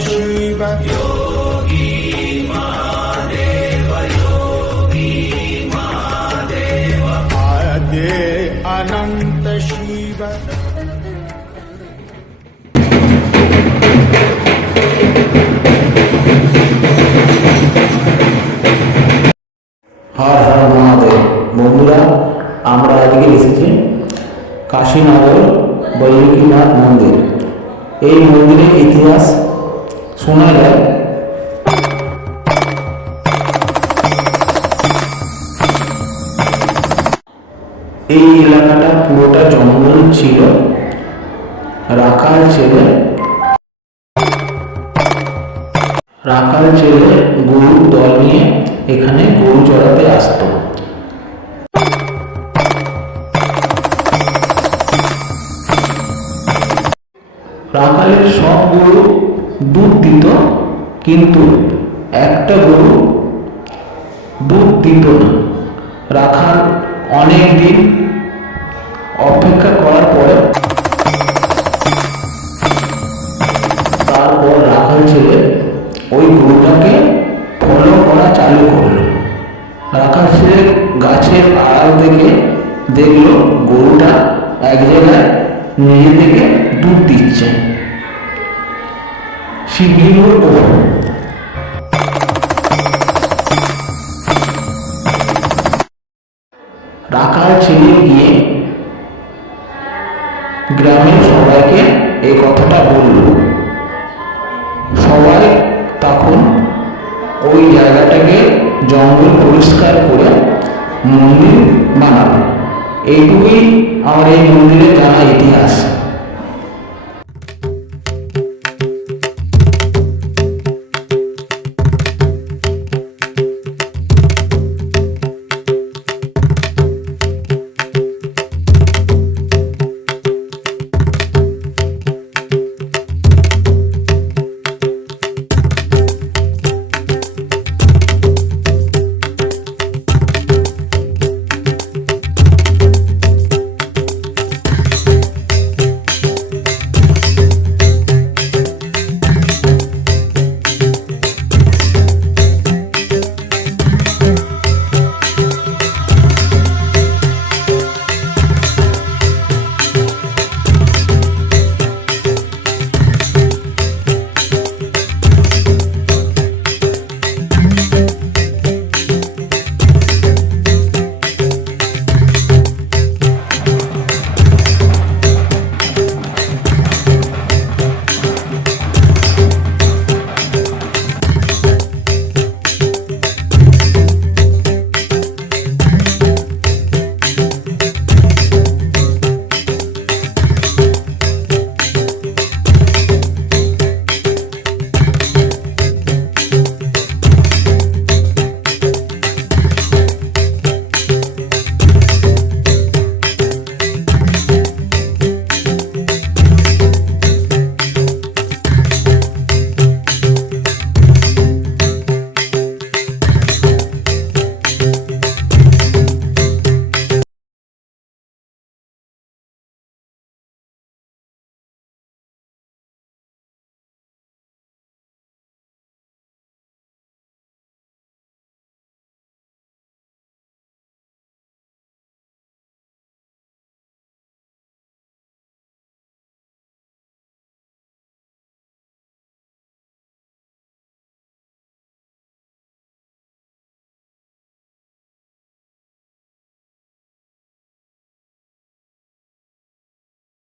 शिव योगी হর হর মহাদেব বন্ধুরা আমরা আজকে এসেছি কাশীনগর বৈরিকীনাথ মন্দির। এই মন্দিরের ইতিহাস শোনা যায় এই এলাকাটা পুরোটা জঙ্গল ছিল। রাখাল ছেলে। রাখাল ছেলে গরুর দল নিয়ে এখানে গরু চড়াতে আসতো। রাখালের সব গরু দুধ দিত কিন্তু একটা গরু দুধ দিত না। রাখাল অনেক দিন অপেক্ষা করার পরে তারপর রাখাল ছেলে ওই গরুটাকে ফলো করা চালু করল। রাখাল ছেলে গাছের আড়াল থেকে দেখল গরুটা এক জায়গায় নিজে থেকে দুধ দিচ্ছে। শিবলিঙ্গর ওপর রাখাল ছেলে গিয়ে গ্রামের সবাইকে এই কথাটা বলল। সবাই তখন ওই জায়গাটাকে জঙ্গল পরিষ্কার করে মন্দির বানালো। এইটুকুই আমার এই মন্দিরের জানা ইতিহাস।